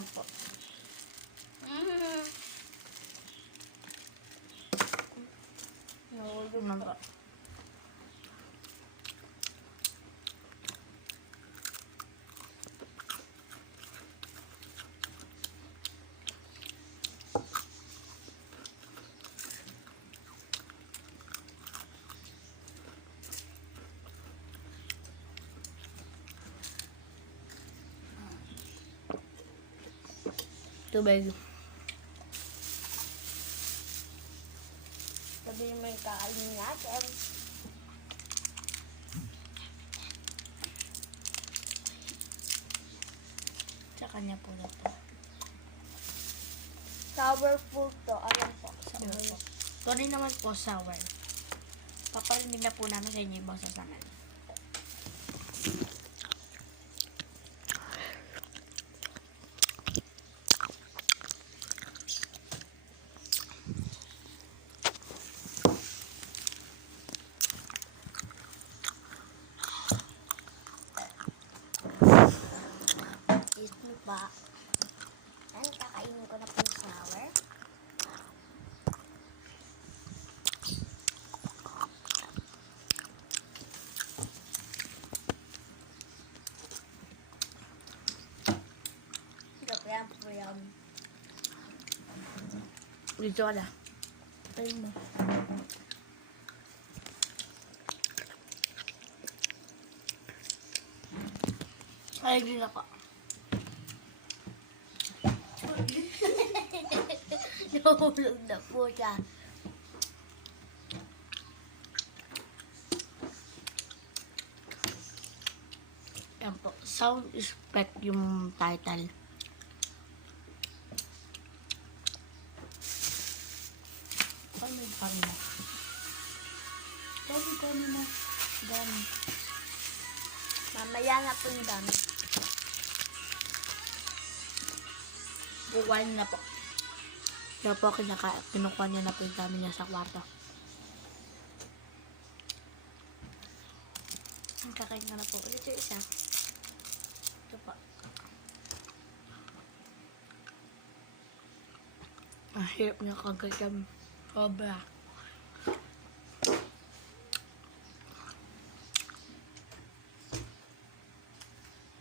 Yan po. Nahulog Yan po. po. Tubig. Sabihin mo yung kakainin natin. Sa kanya po na po. Sour food to. Alam po. Sour po. Ito rin naman po sour. Paparinig na po namin sa inyo ibang sasangan. Kiss me pa. Ano, kakainin ko na po yung sour. Yan po yan. Dito ka na. Ayun mo. Ay, din ako. Nahulog na po siya. Yan po. Sound effect yung title. Ano yung kami na? Kami na. Dami. Mamaya na po yung dami. Bukuhan na po. Kaya po kinukuha niya na po yung dami niya sa kwarto. Ang kakain ka na po. Ulit yung isa. Ito po. Ang hirap niya kagagam. Sobra.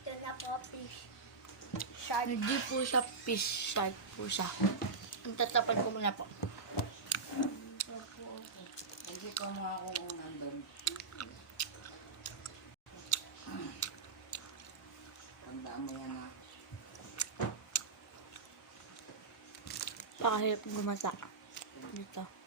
Ito na po, fish. Shark. Hindi po siya fish shark po siya. Ang tatapan ko muna po. Hindi ko makakuha nandun. Tandaan mo yan ha. Pakahirap gumasa. Dito.